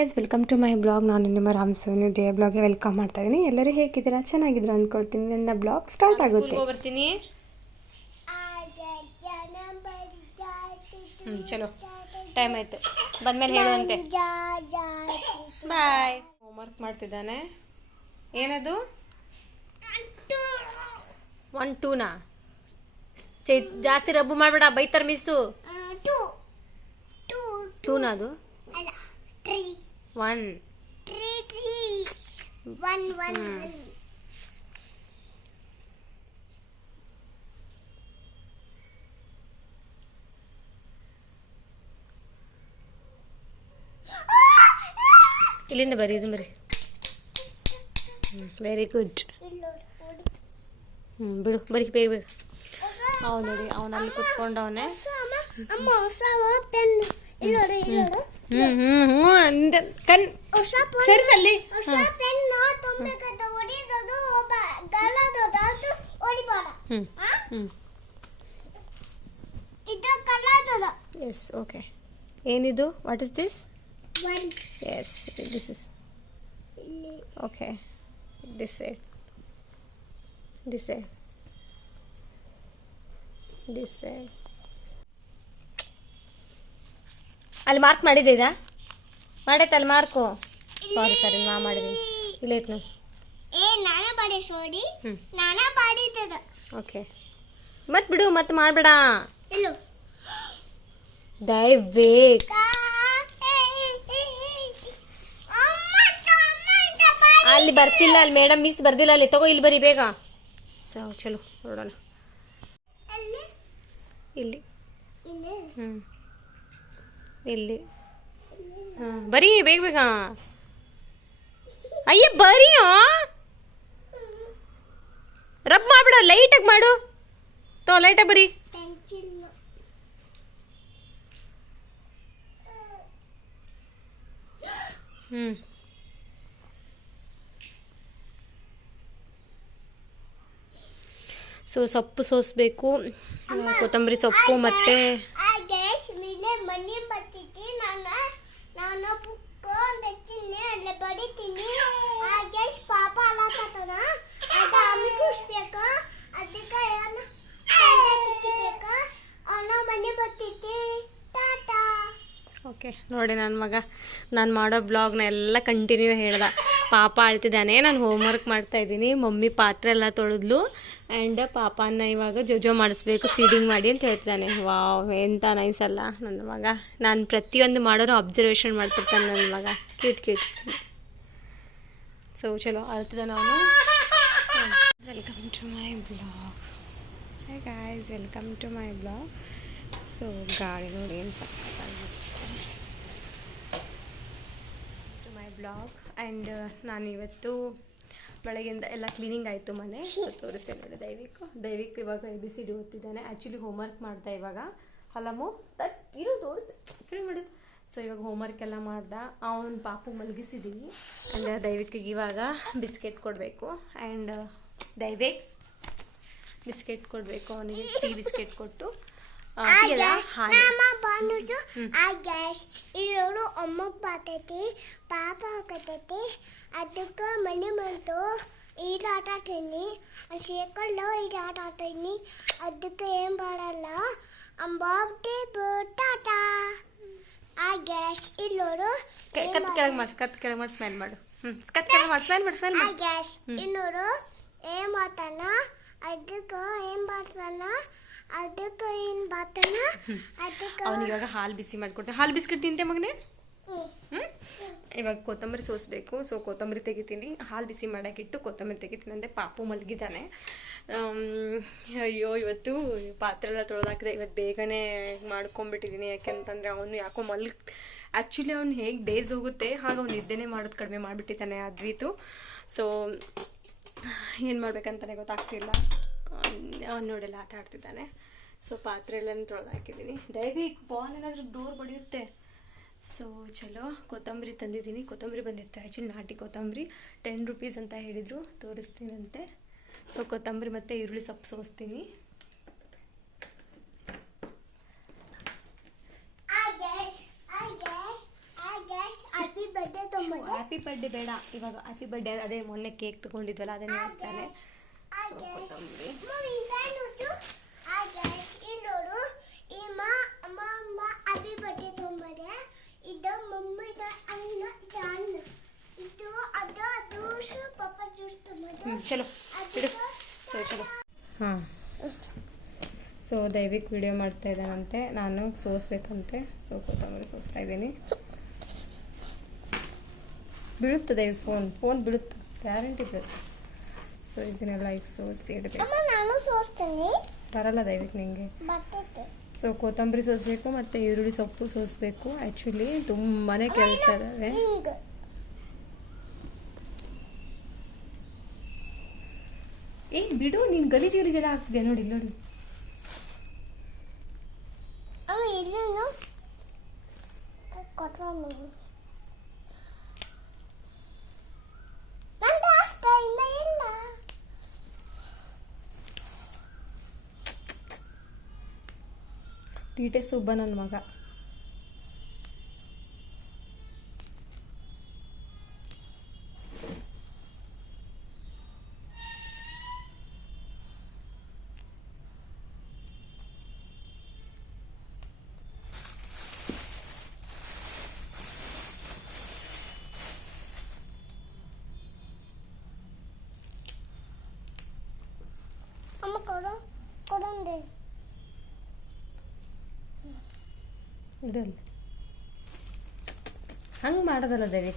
Guys welcome to my blog ನಾನು ನಿಮ್ಮ Ramaswamy they ಬ್ಲಾಗ್ಗೆ ವೆಲ್ಕಮ್ ಮಾಡ್ತಾ ಇದ್ದೀನಿ ಎಲ್ಲರೂ ಹೇಗಿದ್ದೀರಾ? ಚೆನ್ನಾಗಿದ್ರು ಅಂದ್ಕೊಳ್ತೀನಿ ನನ್ನ ಬ್ಲಾಗ್ ಸ್ಟಾರ್ಟ್ ಆಗುತ್ತೆ. ಬರ್ತೀನಿ ಹ್ಞೂ ಚಲೋ. ಟೈಮ್ ಆಯಿತು. ಬಂದಮೇಲೆ ಹೇಳುವಂತೆ. ಬಾಯ್ ಹೋಮ್ವರ್ಕ್ ಮಾಡ್ತಿದ್ದಾನೆ. ಏನದು? ಒನ್ ಟೂನಾ ಚೈ ಜಾಸ್ತಿ ರಬ್ಬು ಮಾಡಬೇಡ ಬೈತಾರ ಮಿಸ್ಸು. ಟೂನಾ ಅದು? ಒನ್ ಇಲ್ಲಿಂದ ಬರಿ ಇದು ಬರಿ ವೆರಿ ಗುಡ್ ಹ್ಞೂ ಬಿಡು ಬರಿ ಬೇಗ ಬೇಗ ಅವ್ನು ನೋಡಿ ಅವನಲ್ಲಿ ಕುತ್ಕೊಂಡವನೇ ಕುತ್ಕೊಂಡವನೆ ಹ್ಮ್ ಹ್ಮ್ ಅಂದ ಕಣ್ ಸರಿ ಸಲ್ಲಿ. ಹ್ಞೂ ಹ್ಞೂ ಎಸ್ ಓಕೆ ಏನಿದು? What is this yes this is okay this side this side this side ಅಲ್ಲಿ ಮಾರ್ಕ್ ಮಾಡಿದೆ ಇದಾ ಮಾಡೈತೆ ಅಲ್ಲಿ ಮಾರ್ಕು ಸಾರಿ ಸಾರಿ ನಾ ಮಾಡಿದ್ದೀನಿ. ಇಲ್ಲೈತೆ ನಾವು ಏ ನಾನೇ ಬಾಡಿ ಸೋಡಿ ಹ್ಞೂ ನಾನೇ ಬಾಡಿದ್ದದ ಓಕೆ ಮತ್ತೆ ಬಿಡು ಮತ್ತೆ ಮಾಡಬೇಡ. ಇಲ್ಲು. ದಯವೇಕ್ ಅಲ್ಲಿ ಬರ್ತಿಲ್ಲ ಅಲ್ಲಿ ಮೇಡಮ್ ಮಿಸ್ ಬರ್ದಿಲ್ಲ ಅಲ್ಲಿ ತಗೋ ಇಲ್ಲಿ ಬರಿ ಬೇಗ. ಸೊ ಚಲೋ ನೋಡೋಣ. ಇಲ್ಲಿ. ಹ್ಞೂ ಇಲ್ಲಿ. ಹಾಂ ಬರೀ ಬೇಗ ಬೇಗ. ಅಯ್ಯ ಬರೀ ರಬ್ ಮಾಡ್ಬಿಡ ಲೈಟಾಗಿ ಮಾಡು. ತೋ ಲೈಟಾಗಿ ಬರೀ. ಹ್ಞೂ ಸೊ ಸೊಪ್ಪು ಸೋಸಬೇಕು. ಕೊತ್ತಂಬರಿ ಸೊಪ್ಪು ಮತ್ತು ಆ ಗ್ಯಾಸ್ ಮೇಲೆ ಮನೆ ಬರ್ತಿದ್ದೆ ನಾನು ನಾನು ಬುಕ್ ಬೆಚ್ಚಿನಿ ಅಲ್ಲೇ ಬಡಿತೀನಿ. ಗ್ಯಾಸ್ ಪಾಪ ಅಲತ್ತದ ಅದ ಅಮ್ಮಿ ಕುಸ್ಬೇಕು ಅದಕ್ಕೆ ಏನು ತಿಕ್ಕಿಬೇಕು. ಅವನ ಮನೆ ಬರ್ತೈತಿ. ಟಾಟಾ. ಓಕೆ, ನೋಡಿ ನನ್ನ ಮಗ. ನಾನು ಮಾಡೋ ಬ್ಲಾಗ್ನ ಎಲ್ಲ ಕಂಟಿನ್ಯೂ ಹೇಳ್ದೆ. ಪಾಪ ಅಳ್ತಿದ್ದಾನೆ. ನಾನು ಹೋಮ್ವರ್ಕ್ ಮಾಡ್ತಾ ಇದ್ದೀನಿ. ಮಮ್ಮಿ ಪಾತ್ರೆ ಎಲ್ಲ ತೊಳೆದ್ಲು. ಆ್ಯಂಡ್ ಪಾಪನ ಇವಾಗ ಜೋಜೋ ಮಾಡಿಸ್ಬೇಕು ಫೀಡಿಂಗ್ ಮಾಡಿ ಅಂತ ಹೇಳ್ತಾನೆ. ವಾವ್ ಎಂಥ ನೈಸ್ ಅಲ್ಲ ನನ್ನ ಮಗ. ನಾನು ಪ್ರತಿಯೊಂದು ಮಾಡೋರು ಅಬ್ಸರ್ವೇಷನ್ ಮಾಡ್ತಿರ್ತಾನೆ ನನ್ನ ಮಗ. ಕ್ಯೂಟ್ ಕ್ಯೂಟ್ ಸೊ ಚಲೋ ಅಳ್ತಿದ್ದಾನೆ ನಾನು. Welcome to my blog hi guys welcome to my blog so ಗಾಡಿ ನೋಡಿ ಏನು ಸಕ್ಕತ್ತಾಗಿಸ್ತಾರೆ ಟು ಮೈ ಬ್ಲಾಗ್ ಆ್ಯಂಡ್ ನಾನು ಇವತ್ತು ಬೆಳಗ್ಗೆಯಿಂದ ಎಲ್ಲ ಕ್ಲೀನಿಂಗ್ ಆಯಿತು ಮನೆ. ಸೊ ತೋರಿಸ್ತೇನೆ ನೋಡಿ ದೈವಿಕ್ ದೈವಿಕ್ ಇವಾಗ ಎ ಬಿ ಸಿ ಡಿ ಓದ್ತಿದ್ದಾನೆ. ಆ್ಯಕ್ಚುಲಿ ಹೋಮ್ವರ್ಕ್ ಮಾಡ್ತಾ ಇವಾಗ. ಹಲಮು ತಟ್ ಇರು ಕೇಳಿ ಮಾಡಿದ್ದು ಸೊ ಇವಾಗ ಹೋಮ್ವರ್ಕ್ ಎಲ್ಲ ಮಾಡ್ದ. ಅವನ ಪಾಪು ಮಲಗಿಸಿದ್ದೀವಿ ಆ್ಯಂಡ್ ದೈವಿಕ್ಕಿಗೆ ಇವಾಗ ಬಿಸ್ಕೆಟ್ ಕೊಡಬೇಕು. ಆ್ಯಂಡ್ ದೈವಿಕ್ ಬಿಸ್ಕೆಟ್ ಕೊಡಬೇಕು. ಅವನಿಗೆ ಟೀ ಬಿಸ್ಕೆಟ್ ಕೊಟ್ಟು. ಆ, ಟೀ ಅಲ್ಲ, ಹಾಲು ನಮ್ಮ ಬಾನುಜು ಆ ಗ್ಯಾಸ್ ಇರೋರು ಅಮ್ಮ ಬಾತೈತಿ ಪಾಪ ಹಾಕತೈತಿ ಅದಕ್ಕೆ ಮನೆ ಬಂತು ಈಟ್ ಆಟ ಆಡ್ತೀನಿ ಶೇಕಲ್ಲು ಈಟ್ ಆಟ ಆಡ್ತೀನಿ ಅದಕ್ಕೆ ಏನು ಮಾಡಲ್ಲ ಅಂಬಾಬ್ಟಿ ಟಾಟಾ ಆ ಗ್ಯಾಸ್ ಇಲ್ಲೋರು ಕ- ಕತ್ ಕೆಳಗೆ ಮಾಡಿ ಕತ್ ಕೆಳಗೆ ಮಾಡಿ ಸ್ಮೆಲ್ ಮಾಡು ಹ್ಞೂ ಕತ್ ಕೆಳಗೆ ಮಾಡಿ ಸ್ಮೆಲ್ ಮಾಡಿ ಸ್ಮೆಲ್ ಆ ಮಾಡಿ ಗ್ಯಾಸ್ ಇನ್ನೋರು ಏನ್ ಮಾಡ್ತಾನ ಅದಕ್ಕೆ ಏನ್ ಮಾಡ್ತಾನ ಅದಕ್ಕೆ ಏನು ಬಾತನ ಅದಕ್ಕೆ ಅವನಿಗೆ ಇವಾಗ ಹಾಲು ಬಿಸಿ ಮಾಡಿಕೊಟ್ಟೆ. ಹಾಲು ಬಿಸ್ಕಿಟ್ ತಿಂತೆ ಮಗನೇ. ಹ್ಞೂ ಇವಾಗ ಕೊತ್ತಂಬರಿ ಸೋಸಬೇಕು ಸೊ ಕೊತ್ತಂಬರಿ ತೆಗಿತೀನಿ. ಹಾಲು ಬಿಸಿ ಮಾಡೋಕ್ಕಿಟ್ಟು ಕೊತ್ತಂಬರಿ ತೆಗಿತೀನಿ ಅಂದರೆ ಪಾಪು ಮಲಗಿದ್ದಾನೆ. ಅಯ್ಯೋ ಇವತ್ತು ಪಾತ್ರೆ ಎಲ್ಲ ತೊಳೆದಾಕಿದೆ ಇವತ್ತು ಬೇಗನೆ ಮಾಡ್ಕೊಂಬಿಟ್ಟಿದ್ದೀನಿ ಯಾಕೆಂತಂದರೆ ಅವನು ಯಾಕೋ ಮಲ್ಗಿ ಆ್ಯಕ್ಚುಲಿ ಅವ್ನು ಹೇಗೆ ಡೇಸ್ ಹೋಗುತ್ತೆ ಹಾಗೆ ಅವ್ನು ನಿದ್ದೆನೇ ಮಾಡೋದು ಕಡಿಮೆ ಮಾಡಿಬಿಟ್ಟಿದ್ದಾನೆ ಅದ್ವಿತು ಸೊ ಏನು ಮಾಡ್ಬೇಕಂತಾನೆ ಗೊತ್ತಾಗ್ತಿಲ್ಲ. ನೋಡೆಲ್ಲ ಆಟ ಆಡ್ತಿದ್ದಾನೆ. ಸೊ ಪಾತ್ರೆ ಎಲ್ಲ ತೊಳೆದು ಹಾಕಿದ್ದೀನಿ ದಯವಿಟ್ಟು ಬಾಲ್ ಏನಾದರೂ ಡೋರ್ ಬಡಿಯುತ್ತೆ? ಸೊ ಚಲೋ. ಕೊತ್ತಂಬರಿ ತಂದಿದ್ದೀನಿ. ಕೊತ್ತಂಬರಿ ಬಂದಿತ್ತು. ಆ್ಯಕ್ಚುಲಿ ನಾಟಿ ಕೊತ್ತಂಬರಿ. ಟೆನ್ ರುಪೀಸ್ ಅಂತ ಹೇಳಿದರು. ತೋರಿಸ್ತೀನಂತೆ. ಸೊ ಕೊತ್ತಂಬರಿ ಮತ್ತು ಈರುಳ್ಳಿ ಸೊಪ್ಪು ಸೋಸ್ತೀನಿ. ಹ್ಯಾಪಿ ಬರ್ಡೇ ಬೇಡ. ಇವಾಗ ಹ್ಯಾಪಿ ಬರ್ಡೇ ಅದೇ ಮೊನ್ನೆ ಕೇಕ್ ತಗೊಂಡಿದ್ವಲ್ಲ ಅದನ್ನೇ ಹೇಳ್ತಾನೆ. ಕೊತ್ತಂಬರಿ ಚಲೋ ಇಡು ಸೊ ಚಲೋ ಹಾಂ. ಸೊ ದೈವಿಕ್ ವಿಡಿಯೋ ಮಾಡ್ತಾ ಇದ್ದಾನಂತೆ. ನಾನು ಸೋಸ್ಬೇಕಂತೆ. ಸೊ ಕೊತ್ತಂಬರಿ ಸೋಸ್ತಾ ಇದ್ದೀನಿ. ಬೀಳುತ್ತೆ ದೈವಿಕ್ ಫೋನ್ ಫೋನ್ ಬೀಳುತ್ತೆ? ಗ್ಯಾರಂಟಿ ಬೀಳುತ್ತೆ? ಸೊ ಇದನ್ನೆಲ್ಲ ಈಗ ಸೋಸಿ ಇಡಬೇಕು. ನಾನು ಸೋಸ್ತೇನೆ ಬರಲ್ಲ ದಯವಿಟ್ಟು ನಿಮಗೆ ಸೊ ಕೊತ್ತಂಬರಿ ಸೋಸಬೇಕು ಮತ್ತು ಈರುಳ್ಳಿ ಸೊಪ್ಪು ಸೋಸಬೇಕು. ಆ್ಯಕ್ಚುಲಿ ತುಂಬಾ ಕೆಲಸ ಇದಾವೆ. ಹಿಂಗ. ಏ ಬಿಡು ನೀನು ಗಲೀಜು ಗಲೀಜೆಲ್ಲ ಆಗ್ತಿದೆ ನೋಡಿ ಇಲ್ಲಿ ನೋಡಿ. ಅಮ್ಮ ಇಲ್ಲೇನು ಕೊಟ್ರ ನೀವು ನಂದು ಅಷ್ಟೇ ಇಲ್ಲ ಇಲ್ಲ ತೀಟೆ ಸುಬ್ಬ ನನ್ನ ಮಗ. ಅಮ್ಮ ಕೊಡ ಕೊಡಂದೆ ಇಡಲ್ಲ. ಹಂಗೆ ಮಾಡೋದಲ್ಲ ದೇವಿ.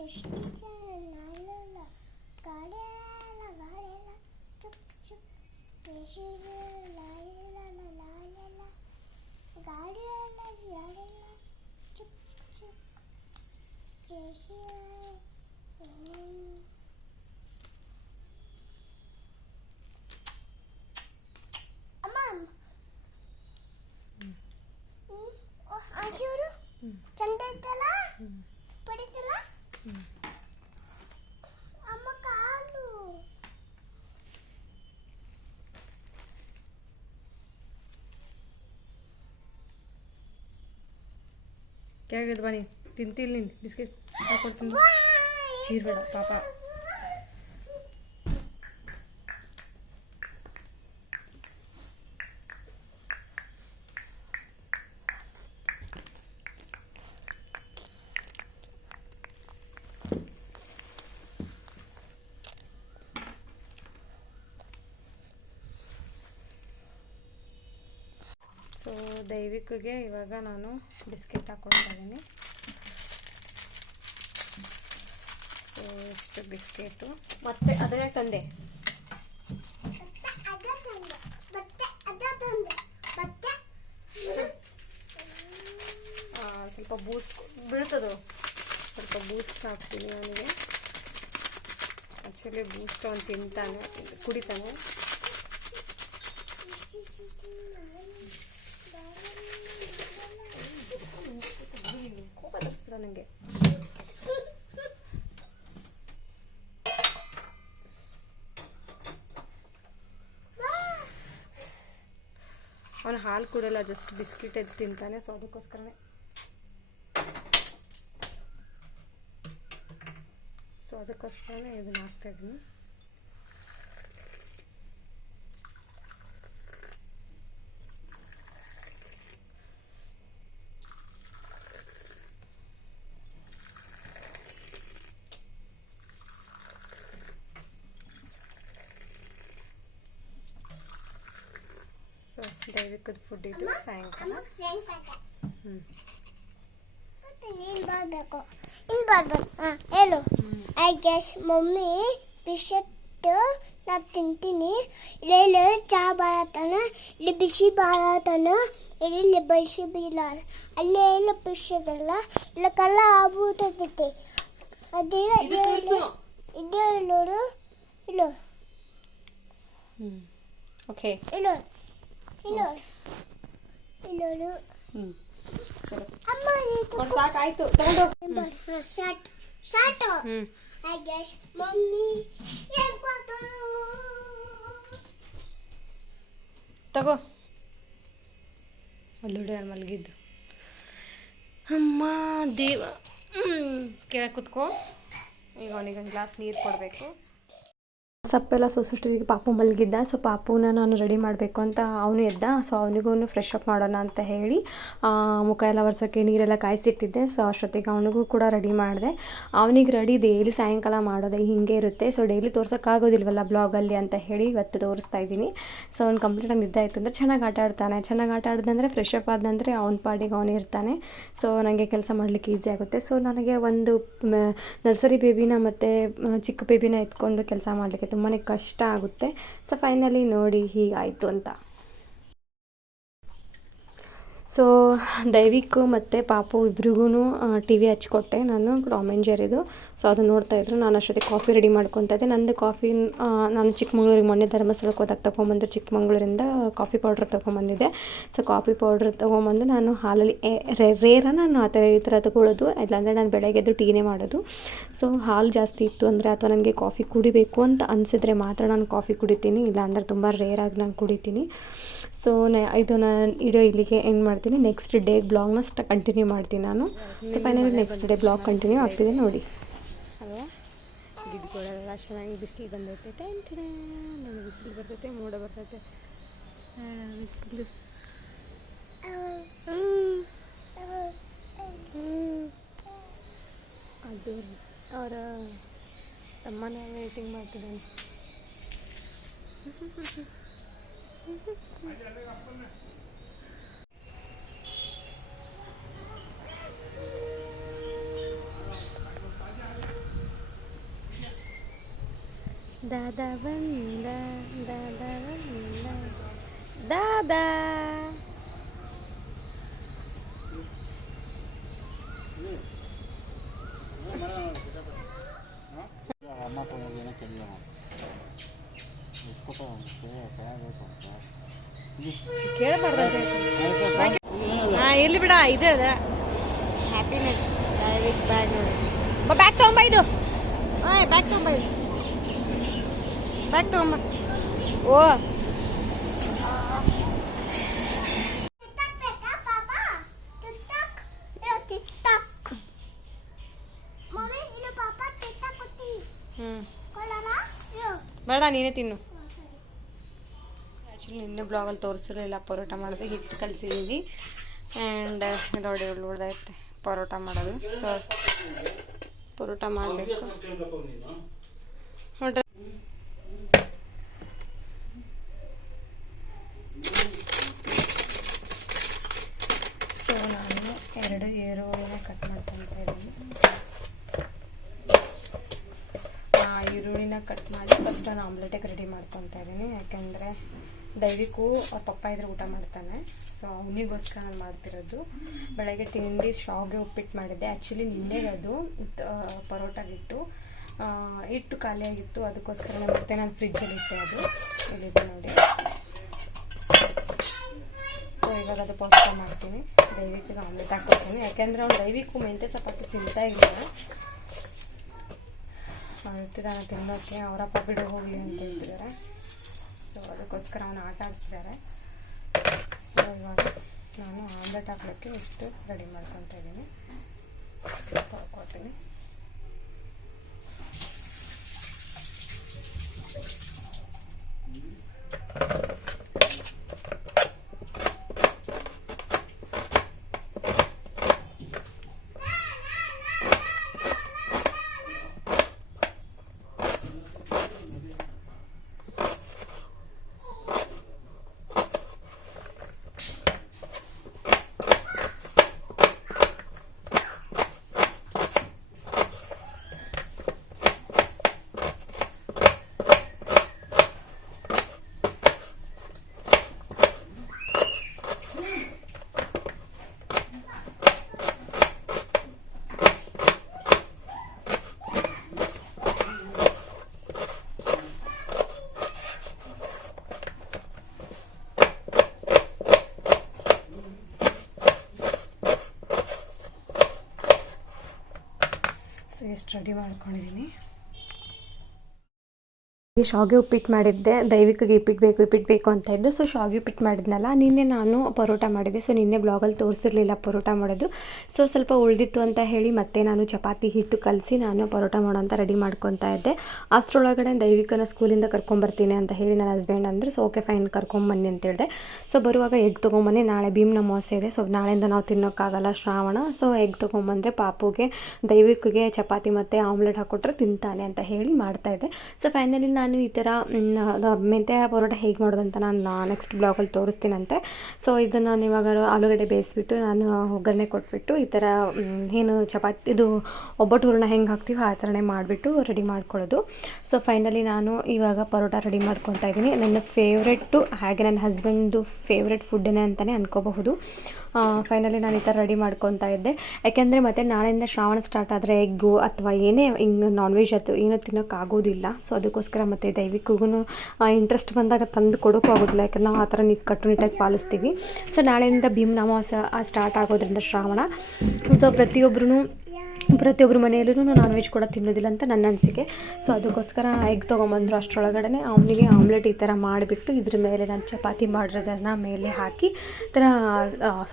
సృష్టించిన నాయలలో గాడేల గాడేల చుక్ చుక్ వేసిన లాయల లాయల గాడేల గాడేల చుక్ చుక్ చేసిన చూడు చండెత్తలా పడితలా क्या करते बनी तीन तीन बिस्किट चीर बड़ा पापा ದೈವಿಕ್ಗೆ ಇವಾಗ ನಾನು ಬಿಸ್ಕೆಟ್ ಹಾಕೊಳ್ತಾ ಇದ್ದೀನಿ. ಸೊ ಇಷ್ಟು ಬಿಸ್ಕೆಟು. ಮತ್ತೆ ಅದೇ ತಂದೆ? ಸ್ವಲ್ಪ ಬೂಸ್ಟ್ ಬೀಳ್ತದೋ? ಸ್ವಲ್ಪ ಬೂಸ್ಟ್ ಹಾಕ್ತೀನಿ ಅವನಿಗೆ. ಆ್ಯಕ್ಚುಲಿ ಬೂಸ್ಟ್ ಅವ್ನು ತಿಂತಾನೆ ಕುಡಿತಾನೆ. ಕುಡಿಯಲ್ಲ ಜಸ್ಟ್ ಬಿಸ್ಕಿಟ್ ಎದ್ದು ತಿಂತಾನೆ ಸೊ ಅದಕ್ಕೋಸ್ಕರನೇ. ಸೊ ಅದಕ್ಕೋಸ್ಕರನೇ ಇದನ್ನ ಹಾಕ್ತಾ ಇದ್ದೀನಿ ಸೊ ದೈವಿಕದ ಫುಡ್ ಇದು ಸಾಯಂಕಾಲ ಅಮ್ಮ ಫ್ರೆಂಡ್ ಪಾಠ ಹ್ಞೂ ನೀನ್ ಬರ್ಬೇಕು ನೀನ್ ಬರ್ಬೇಕು ಹಾ ಹೇಳು ಐ ಗೆಸ್ ಮಮ್ಮಿ ಬಿಷೆಟ್ಟು ನಾ ತಿಂತೀನಿ ಇಲ್ಲಿ ಚಾ ಬಾಳತನ ಇಲ್ಲಿ ಬಿಸಿ ಬಾಳತನ ಇಲ್ಲಿ ಬಿಸಿ ಬೀಳ ಅಲ್ಲೇ ಇಲ್ಲ ಬಿಸಿಗಲ್ಲ ಇಲ್ಲ ಕಲ್ಲ ಆಗ್ಬಿಟ್ಟೈತೆ ಅದೇ ಇದು ತೋರಿಸು ಇದೇ ನೋಡು ಇಲ್ಲ ಹ್ಞೂ ಓಕೆ ಇಲ್ಲ ಇಲ್ಲ ಚಲೋ ಅಮ್ಮ ನೀನು ಕೊಡು ಸಾಕಾಯ್ತು. ತಗೊಂಡು ಶಾರ್ಟ್. ಶಾರ್ಟ್. ಹ್ಞೂ I guess ಮಮ್ಮಿ ಏನ್? ತಗೋ. ಅಲ್ಲಿ ಮಲಗಿದ್ದು. ಅಮ್ಮ ದೇವ. ಕೆಳಗೆ ಕುತ್ಕೋ. ಈಗ ಅವನಿಗೊಂದು ಗ್ಲಾಸ್ ನೀರು ಕೊಡಬೇಕು. ಸಪ್ಪೆಲ್ಲ ಸೊಸೈಟಿಗೆ ಪಾಪು ಮಲಗಿದ್ದ ಸೊ ಪಾಪುನ ನಾನು ರೆಡಿ ಮಾಡಬೇಕು ಅಂತ ಅವನು ಎದ್ದ. ಸೊ ಅವನಿಗೂ ಫ್ರೆಶ್ ಅಪ್ ಮಾಡೋಣ ಅಂತ ಹೇಳಿ ಮುಖ ಎಲ್ಲ ಒರೆಸೋಕ್ಕೆ ನೀರೆಲ್ಲ ಕಾಯಿಸಿಟ್ಟಿದ್ದೆ. ಸೊ ಅಷ್ಟೊತ್ತಿಗೆ ಅವನಿಗೂ ಕೂಡ ರೆಡಿ ಮಾಡಿದೆ. ಅವನಿಗೆ ರೆಡಿ ಡೈಲಿ ಸಾಯಂಕಾಲ ಮಾಡೋದೆ ಹಿಂಗೆ ಇರುತ್ತೆ. ಸೊ ಡೈಲಿ ತೋರ್ಸೋಕ್ಕಾಗೋದಿಲ್ವಲ್ಲ ಬ್ಲಾಗಲ್ಲಿ ಅಂತ ಹೇಳಿ ಇವತ್ತು ತೋರಿಸ್ತಾ ಇದ್ದೀನಿ. ಸೊ ಅವ್ನು ಕಂಪ್ಲೀಟಾಗಿ ನಿದ್ದೆ ಆಯಿತು ಅಂದರೆ ಚೆನ್ನಾಗಿ ಆಟ ಆಡ್ತಾನೆ. ಚೆನ್ನಾಗಿ ಆಟ ಆಡಿದಂದರೆ ಫ್ರೆಶ್ ಅಪ್ ಆದಂದರೆ ಅವ್ನ ಪಾಡಿಗೆ ಅವನು ಇರ್ತಾನೆ. ಸೊ ನನಗೆ ಕೆಲಸ ಮಾಡಲಿಕ್ಕೆ ಈಸಿ ಆಗುತ್ತೆ. ಸೊ ನನಗೆ ಒಂದು ನರ್ಸರಿ ಬೇಬಿನ ಮತ್ತು ಚಿಕ್ಕ ಬೇಬಿನ ಎತ್ಕೊಂಡು ಕೆಲಸ ಮಾಡಲಿಕ್ಕೆ ತುಂಬಾ ಕಷ್ಟ ಆಗುತ್ತೆ. ಸೊ ಫೈನಲಿ ನೋಡಿ ಹೀಗಾಯಿತು ಅಂತ. ಸೊ ದೈವಿಕ್ ಮತ್ತು ಪಾಪು ಇಬ್ರಿಗೂ ಟಿ ವಿ ಹಚ್ಕೊಟ್ಟೆ. ನಾನು ಡಾಮೆಂಜರಿದು ಸೊ ಅದು ನೋಡ್ತಾ ಇದ್ರು. ನಾನು ಅಷ್ಟೊತ್ತಿಗೆ ಕಾಫಿ ರೆಡಿ ಮಾಡ್ಕೊತಾ ಇದ್ದೆ. ನಂದು ಕಾಫಿ ನಾನು ಚಿಕ್ಕಮಂಗ್ಳೂರಿಗೆ ಮೊನ್ನೆ ಧರ್ಮಸ್ಥಳಕ್ಕೆ ಹೋದಾಗ ತೊಗೊಂಬಂದು, ಚಿಕ್ಕಮಂಗ್ಳೂರಿಂದ ಕಾಫಿ ಪೌಡ್ರ್ ತೊಗೊಂಬಂದಿದ್ದೆ. ಸೊ ಕಾಫಿ ಪೌಡ್ರ್ ತೊಗೊಂಬಂದು ನಾನು ಹಾಲಲ್ಲಿ ರೇರ ನಾನು ಆ ಥರ ಈ ಥರ ತಗೊಳ್ಳೋದು ಇಲ್ಲಾಂದರೆ ನಾನು ಬೆಳಗ್ಗೆ ಎದ್ದು ಟೀನೇ ಮಾಡೋದು. ಸೊ ಹಾಲು ಜಾಸ್ತಿ ಇತ್ತು ಅಂದರೆ ಅಥವಾ ನನಗೆ ಕಾಫಿ ಕುಡಿಬೇಕು ಅಂತ ಅನಿಸಿದ್ರೆ ಮಾತ್ರ ನಾನು ಕಾಫಿ ಕುಡಿತೀನಿ. ಇಲ್ಲಾಂದರೆ ತುಂಬ ರೇರಾಗಿ ನಾನು ಕುಡಿತೀನಿ. ಸೊ ನ, ಇದು ನಾನು ವಿಡಿಯೋ ಇಲ್ಲಿಗೆ ಎಂಡ್ ಮಾಡ್ತೀನಿ. ನೆಕ್ಸ್ಟ್ ಡೇ ಬ್ಲಾಗ್ನ ಸ್ಟ ಕಂಟಿನ್ಯೂ ಮಾಡ್ತೀನಿ ನಾನು. So finally next day blog continue ಆಗ್ತಿದೆ ನೋಡಿ. ಅಲ್ವಾ ಗಿಡಗಳೆಲ್ಲ ಚೆನ್ನಾಗಿ ಬಿಸಿಲು ಬಂದೈತೆ. ಟೈಮ್ ನೋಡಿ ಬಿಸಿಲು ಬರ್ತೈತೆ, ಮೋಡ ಬರ್ತೈತೆ. ಬಿಸಿಲು. ಅದು ಅವರ ತಮ್ಮನ ವೇಟಿಂಗ್ ಮಾಡ್ತಿದ್ದಾನೆ. ದಾದ ಬಂದ ದಾದ ಬಂದ, ದಾದ. ಇರ್ಲಿ ಬಿಡ ಇದೆ ಅದ. ಹ್ಯಾಪಿನೆಸ್ ಬ್ಯಾಗ್ ನೋಡಿ ಬ್ಯಾಗ್ ತಗೊಂಬೈದು ಹಾಂ ಬ್ಯಾಗ್ ತಗೊಂಬೈದು ತೊಗೊಂಬ ಓ. ಬೇಡ, ನೀನೇ ತಿನ್ನು. ಆ್ಯಕ್ಚುಲಿ ನಿನ್ನೆ ಬ್ಲಾಗಲ್ಲಿ ತೋರಿಸಿರಲಿಲ್ಲ ಪರೋಟ ಮಾಡೋದು. ಹಿಟ್ಟು ಕಲಿಸಿದ್ದೀವಿ ಆ್ಯಂಡ್ ನೋಡಿ ಉಳ್ದಾಯ್ತು ಪರೋಟ ಮಾಡೋದು. ಸೊ ಪರೋಟ ಮಾಡಬೇಕು ನೋಡ್ರಿ ಸೊ ನಾನು ಎರಡು ಈರುಳ್ಳಿನ ಕಟ್ ಮಾಡ್ಕೊತಾ ಇದ್ದೀನಿ ಆ, ಈರುಳ್ಳಿನ ಕಟ್ ಮಾಡಿ ಫಸ್ಟ್ ನಾನು ಆಮ್ಲೆಟಿಗೆ ರೆಡಿ ಮಾಡ್ಕೊತಾ ಇದ್ದೀನಿ. ಯಾಕೆಂದರೆ ದೈವಿಕೂ ಅವ್ರ ಪಪ್ಪ ಇದ್ರೆ ಊಟ ಮಾಡ್ತಾನೆ. ಸೊ ಅವನಿಗೋಸ್ಕರ ನಾನು ಮಾಡ್ತಿರೋದು. ಬೆಳಗ್ಗೆ ತಿಂಡಿ ಶಾವ್ಗೆ ಉಪ್ಪಿಟ್ಟು ಮಾಡಿದ್ದೆ. ಆ್ಯಕ್ಚುಲಿ ನಿನ್ನೆ ಅದು ಪರೋಟಾಗಿಟ್ಟು ಹಿಟ್ಟು ಖಾಲಿಯಾಗಿತ್ತು ಅದಕ್ಕೋಸ್ಕರ ಮತ್ತೆ ನಾನು ಫ್ರಿಜ್ಜಲ್ಲಿ ಇಟ್ಟೆ ಅದು. ಇಲ್ಲಿದೆ ನೋಡಿ. ಸೊ ಇವಾಗ ಅದು ಪರೋಟ ಮಾಡ್ತೀನಿ. ದೈವಿಕಿಗೆ ಆಮ್ಲೆಟ್ ಹಾಕ್ಕೊಡ್ತೀನಿ. ಯಾಕೆಂದರೆ ಅವ್ನು ದೈವಿಕು ಮೆಂತ್ಯ ಸಪಾತಿ ತಿಂತಾ ಇಲ್ಲ. ಹೇಳ್ತಿದ್ದಾನೆ ತಿನ್ನೋಕ್ಕೆ ಅವರಪ್ಪ ಬಿಡು ಹೋಗಲಿ ಅಂತ ಹೇಳ್ತಿದ್ದಾರೆ. ಸೊ ಅದಕ್ಕೋಸ್ಕರ ಅವನು ಆಟ ಆಡಿಸ್ತಿದ್ದಾರೆ. ಸೊ ಇವಾಗ ನಾನು ಆಮ್ಲೆಟ್ ಹಾಕ್ಲಿಕ್ಕೆ ಇಷ್ಟು ರೆಡಿ ಮಾಡ್ಕೊತಾ ಇದ್ದೀನಿ. ತೊಳ್ಕೊತೀನಿ ರೆಡಿ ಮಾಡ್ಕೊಂಡಿದ್ದೀನಿ. ಶಾವಿಗೆ ಉಪ್ಪಿಟ್ಟು ಮಾಡಿದ್ದೆ. ದೈವಿಕಗೆ ಉಪ್ಪಿಟ್ಟು ಬೇಕು ಉಪ್ಪಿಟ್ಟು ಬೇಕು ಅಂತ ಇದ್ದೆ. ಸೊ ಶಾವಿಗೆ ಉಪ್ಪಿಟ್ಟು ಮಾಡಿದ್ನಲ್ಲ, ನಿನ್ನೆ ನಾನು ಪರೋಟ ಮಾಡಿದ್ದೆ. ಸೊ ನಿನ್ನೆ ಬ್ಲಾಗಲ್ಲಿ ತೋರಿಸಿರ್ಲಿಲ್ಲ ಪರೋಟ ಮಾಡೋದು. ಸೊ ಸ್ವಲ್ಪ ಉಳಿದಿತ್ತು ಅಂತ ಹೇಳಿ ಮತ್ತೆ ನಾನು ಚಪಾತಿ ಹಿಟ್ಟು ಕಲಸಿ ನಾನು ಪರೋಟ ಮಾಡೋ ಅಂತ ರೆಡಿ ಮಾಡ್ಕೊತಾ ಇದ್ದೆ. ಅಷ್ಟರೊಳಗಡೆ ದೈವಿಕನ ಸ್ಕೂಲಿಂದ ಕರ್ಕೊಂಬರ್ತೀನಿ ಅಂತ ಹೇಳಿ ನನ್ನ ಹಸ್ಬೆಂಡ್ ಅಂದರು. ಸೊ ಓಕೆ ಫೈನ್ ಕರ್ಕೊಂಬನ್ನಿ ಅಂತ ಹೇಳಿದೆ. ಸೊ ಬರುವಾಗ ಎಗ್ ತೊಗೊಂಬನ್ನಿ. ನಾಳೆ ಭೀಮ್ ಅಮಾವಾಸ್ಯೆ ಇದೆ. ಸೊ ನಾಳೆಯಿಂದ ನಾವು ತಿನ್ನೋಕ್ಕಾಗಲ್ಲ ಶ್ರಾವಣ. ಸೊ ಎಗ್ ತೊಗೊಂಬಂದರೆ ಪಾಪುಗೆ, ದೈವಿಕಗೆ ಚಪಾತಿ ಮತ್ತು ಆಮ್ಲೆಟ್ ಹಾಕ್ಕೊಟ್ರೆ ತಿಂತಾನೆ ಅಂತ ಹೇಳಿ ಮಾಡ್ತಾಯಿದ್ದೆ ಸೊ ಫೈನಲಿ ನಾನು ಈ ಥರ ಮೆಂತ್ಯ ಪರೋಟ ಹೇಗೆ ಮಾಡೋದು ಅಂತ ನಾನು ನೆಕ್ಸ್ಟ್ ಬ್ಲಾಗಲ್ಲಿ ತೋರಿಸ್ತೀನಂತೆ. ಸೊ ಇದನ್ನು ನಾನು ಇವಾಗ ಆಲೂಗಡ್ಡೆ ಬೇಯಿಸ್ಬಿಟ್ಟು ನಾನು ಒಗ್ಗರಣೆ ಕೊಟ್ಬಿಟ್ಟು ಈ ಥರ ಏನು ಚಪಾತಿ, ಇದು ಒಬ್ಬಟ್ಟು ಹೂರಣ ಹೆಂಗೆ ಹಾಕ್ತೀವೋ ಆ ಥರನೇ ಮಾಡಿಬಿಟ್ಟು ರೆಡಿ ಮಾಡ್ಕೊಳ್ಳೋದು. ಸೊ ಫೈನಲಿ ನಾನು ಇವಾಗ ಪರೋಟ ರೆಡಿ ಮಾಡ್ಕೊತಾ ಇದ್ದೀನಿ. ನನ್ನ ಫೇವ್ರೆಟ್ಟು ಹಾಗೆ ನನ್ನ ಹಸ್ಬೆಂಡ್ದು ಫೇವ್ರೆಟ್ ಫುಡ್ಡೇ ಅಂತಲೇ ಅನ್ಕೋಬಹುದು. ಫೈನಲಿ ನಾನು ಈ ಥರ ರೆಡಿ ಮಾಡ್ಕೊತಾ ಇದ್ದೆ. ಯಾಕೆಂದರೆ ಮತ್ತೆ ನಾಳೆಯಿಂದ ಶ್ರಾವಣ ಸ್ಟಾರ್ಟ್ ಆದರೆ ಎಗ್ಗು ಅಥವಾ ಏನೇ ಹಿಂಗೆ ನಾನ್ ವೆಜ್ ಅದು ಏನೂ ತಿನ್ನೋಕ್ಕಾಗೋದಿಲ್ಲ ಸೊ ಅದಕ್ಕೋಸ್ಕರ ಮತ್ತು ದೈವಿಕಗೂ ಇಂಟ್ರೆಸ್ಟ್ ಬಂದಾಗ ತಂದು ಕೊಡೋಕ್ಕೂ ಆಗೋದಿಲ್ಲ. ಯಾಕಂದ್ರೆ ನಾವು ಆ ಥರ ನೀವು ಕಟ್ಟುನಿಟ್ಟಾಗಿ ಪಾಲಿಸ್ತೀವಿ. ಸೊ ನಾಳೆಯಿಂದ ಭೀಮ್ ಅಮಾವಾಸ್ಯೆ ಸ್ಟಾರ್ಟ್ ಆಗೋದ್ರಿಂದ ಶ್ರಾವಣ. ಸೊ ಪ್ರತಿಯೊಬ್ಬರೂ ಪ್ರತಿಯೊಬ್ಬರ ಮನೆಯಲ್ಲೂ ನಾನ್ ವೆಜ್ ಕೂಡ ತಿನ್ನೋದಿಲ್ಲ ಅಂತ ನನ್ನ ಅನಿಸಿಕೆ. ಸೊ ಅದಕ್ಕೋಸ್ಕರ ಎಗ್ ತೊಗೊಂಬಂದ್ರು ಅಷ್ಟರೊಳಗಡೆ ಅವನಿಗೆ ಆಮ್ಲೆಟ್ ಈ ಥರ ಮಾಡಿಬಿಟ್ಟು ಇದ್ರ ಮೇಲೆ ನಾನು ಚಪಾತಿ ಮಾಡಿರೋದನ್ನು ಮೇಲೆ ಹಾಕಿ, ಈ ಥರ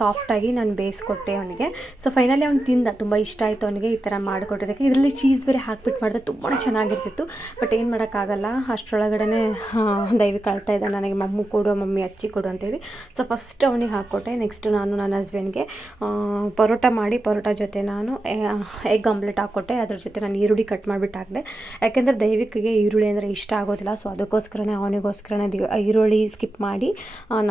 ಸಾಫ್ಟಾಗಿ ನಾನು ಬೇಯಿಸ್ಕೊಟ್ಟೆ ಅವನಿಗೆ. ಸೊ ಫೈನಲಿ ಅವ್ನು ತಿಂದ. ತುಂಬ ಇಷ್ಟ ಆಯಿತು ಅವನಿಗೆ ಈ ಥರ ಮಾಡಿಕೊಟ್ಟಿದ್ದಕ್ಕೆ ಇದರಲ್ಲಿ ಚೀಸ್ ಬೇರೆ ಹಾಕ್ಬಿಟ್ಟು ಮಾಡಿದ್ರೆ ತುಂಬಾ ಚೆನ್ನಾಗಿರ್ತಿತ್ತು. ಬಟ್ ಏನು ಮಾಡೋಕ್ಕಾಗಲ್ಲ. ಅಷ್ಟರೊಳಗಡೆ ದಯವಿ ಕಳ್ತಾ ಇದ್ದ ನನಗೆ ಮಮ್ಮು ಕೊಡು, ಮಮ್ಮಿ ಅಚ್ಚಿ ಕೊಡು ಅಂತೇಳಿ ಸೊ ಫಸ್ಟ್ ಅವನಿಗೆ ಹಾಕ್ಕೊಟ್ಟೆ. ನೆಕ್ಸ್ಟ್ ನಾನು ನನ್ನ ಹಸ್ಬೆಂಡ್ಗೆ ಪರೋಟ ಮಾಡಿ, ಪರೋಟ ಜೊತೆ ನಾನು ಎಗ್ ಆಮ್ಲೆಟ್ ಹಾಕ್ಕೊಟ್ಟೆ ಅದ್ರ ಜೊತೆ ನಾನು ಈರುಳ್ಳಿ ಕಟ್ ಮಾಡಿಬಿಟ್ಟು ಹಾಕಿದೆ. ಯಾಕೆಂದರೆ ದೈವಿಕಿಗೆ ಈರುಳ್ಳಿ ಅಂದರೆ ಇಷ್ಟ ಆಗೋದಿಲ್ಲ ಸೊ ಅದಕ್ಕೋಸ್ಕರನೇ, ಅವನಿಗೋಸ್ಕರನೇ ಈರುಳ್ಳಿ ಸ್ಕಿಪ್ ಮಾಡಿ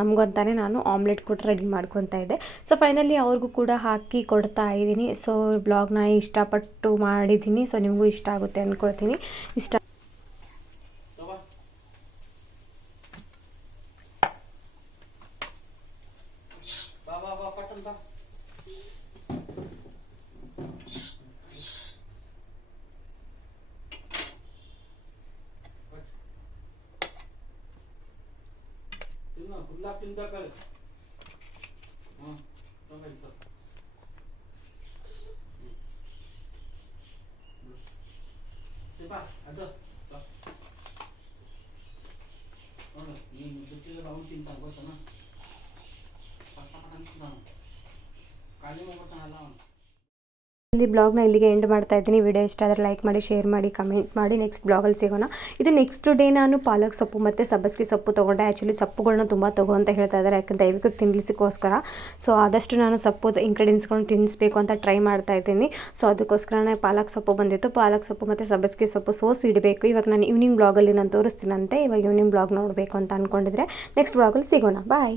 ನಮಗಂತಾನೆ ನಾನು ಆಮ್ಲೆಟ್ ಕೂಡ ರೆಡಿ ಮಾಡ್ಕೊತಾ ಇದ್ದೆ. ಸೊ ಫೈನಲಿ ಅವ್ರಿಗೂ ಕೂಡ ಹಾಕಿ ಕೊಡ್ತಾ ಇದ್ದೀನಿ. ಸೊ ಬ್ಲಾಗ್ನ ಇಷ್ಟಪಟ್ಟು ಮಾಡಿದ್ದೀನಿ. ಸೊ ನಿಮಗೂ ಇಷ್ಟ ಆಗುತ್ತೆ ಅಂದ್ಕೊಳ್ತೀನಿ ಇಷ್ಟ Pasok mo ba sa? ಇಲ್ಲಿ ಬ್ಲಾಗ್ನ ಇಲ್ಲಿಗೆ ಎಂಡ್ ಮಾಡ್ತಾ ಇದ್ದೀನಿ. ವಿಡಿಯೋ ಇಷ್ಟ ಆದರೆ ಲೈಕ್ ಮಾಡಿ ಶೇರ್ ಮಾಡಿ ಕಮೆಂಟ್ ಮಾಡಿ. ನೆಕ್ಸ್ಟ್ ಬ್ಲಾಗಲ್ಲಿ ಸಿಗೋಣ. ಇದು ನೆಕ್ಸ್ಟ್ ಡೇ ನಾನು ಪಾಲಕ್ ಸೊಪ್ಪು ಮತ್ತು ಸಬ್ಬಸ್ಗೆ ಸೊಪ್ಪು ತೊಗೊಂಡೆ. ಆ್ಯಕ್ಚುಲಿ ಸೊಪ್ಪುಗಳನ್ನ ತುಂಬ ತಗೋ ಅಂತ ಹೇಳ್ತಾ ಇದ್ದಾರೆ ಯಾಕಂದ್ರೆ ದಯವಿಟ್ಟು ತಿನ್ನಲಿಸಿಕೋಸ್ಕರ ಸೊ ಆದಷ್ಟು ನಾನು ಸೊಪ್ಪು ಇಂಗ್ರೀಡಿಯೆಂಟ್ಸ್ಗಳನ್ನ ತಿನ್ನಿಸ್ಬೇಕು ಅಂತ ಟ್ರೈ ಮಾಡ್ತಾ ಇದ್ದೀನಿ. ಸೊ ಅದಕ್ಕೋಸ್ಕರನೇ ಪಾಲಕ್ ಸೊಪ್ಪು ಬಂದಿತ್ತು. ಪಾಲಕ್ ಸೊಪ್ಪು ಮತ್ತು ಸಬ್ಬಸ್ಗೆ ಸೊಪ್ಪು ಸೋಸ್ ಇಡಬೇಕು. ಇವಾಗ ನಾನು ಈವ್ನಿಂಗ್ ಬ್ಲಾಗಲ್ಲಿ ನಾನು ತೋರಿಸ್ತೀನಂತೆ. ಇವಾಗ ಈವ್ನಿಂಗ್ ಬ್ಲಾಗ್ ನೋಡಬೇಕು ಅಂತ ಅಂದ್ಕೊಂಡಿದ್ರೆ ನೆಕ್ಸ್ಟ್ ಬ್ಲಾಗಲ್ಲಿ ಸಿಗೋಣ. ಬಾಯ್